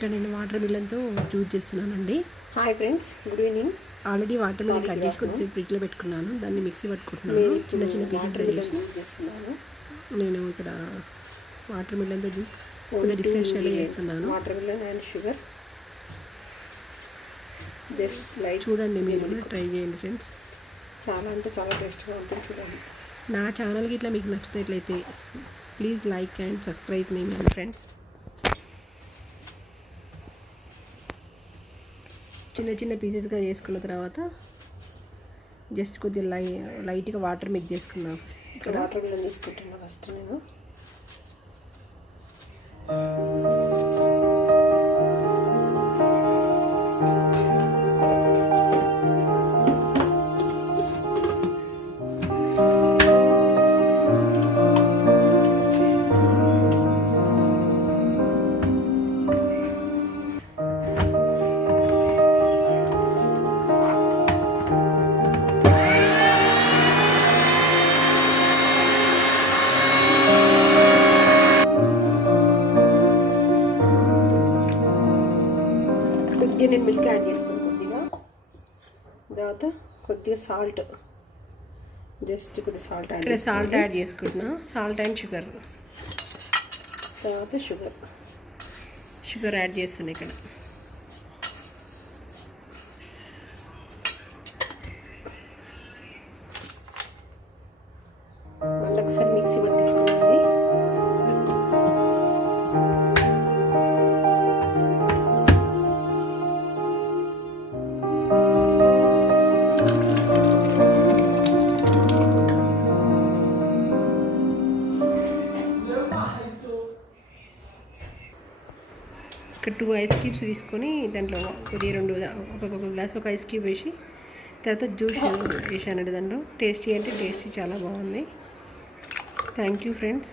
ఇక్కడ నేను వాటర్ మిలన్తో జ్యూస్ చేస్తున్నానండి. Hi friends, good evening. Already water melon cut చేసి కొద్దిసేపు ఫ్రిడ్జ్లో పెట్టుకున్నాను. దాన్ని మిక్సీ పట్టుకుంటున్నాను. చిన్న చిన్న పీసెస్గా చేసి నేను ఇక్కడ వాటర్ మిలన్తో జ్యూస్ కొద్దిగా డిఫరెంట్ స్టైల్లో చేస్తున్నాను. Water melon and sugar just light. చూడండి, మీరు ట్రై చేయండి ఫ్రెండ్స్. చాలా అంటే చాలా టేస్ట్గా ఉంటుంది. చూడండి, నా ఛానల్కి ఇట్లా మీకు నచ్చినట్లయితే ప్లీజ్ లైక్ అండ్ సబ్స్క్రైబ్ మీ ఫ్రెండ్స్. చిన్న చిన్న పీసెస్గా చేసుకున్న తర్వాత జస్ట్ కొద్దిగా లైట్గా వాటర్ మిక్స్ చేసుకున్నా. ఇక్కడ వాటర్ మిలన్ తీసుకుంటున్నా ఫస్ట్ నేను. కొద్దిగా నేను మిల్క్ యాడ్ చేస్తాను. తర్వాత కొద్దిగా సాల్ట్, జస్ట్ కొద్దిగా సాల్ట్ యాడ్. ఇక్కడ సాల్ట్ యాడ్ చేసుకుంటున్నా. Salt and sugar. తర్వాత షుగర్ యాడ్ చేస్తున్నా. ఇక్కడ మళ్ళీ ఒకసారి మిక్సీ పట్టేసుకున్నది. ఇక్కడ 2 ఐస్ క్యూబ్స్ తీసుకొని దాంట్లో కొద్దిగా ఒక్కొక్క గ్లాస్ ఒక ఐస్ క్యూబ్ వేసి తర్వాత జ్యూస్ వేసానండి. దాంట్లో టేస్టీ అంటే టేస్టీ చాలా బాగుంది. Thank you friends.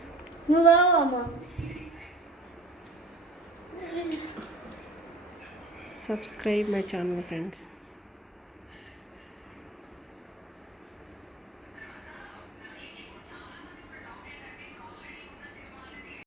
Subscribe my channel friends.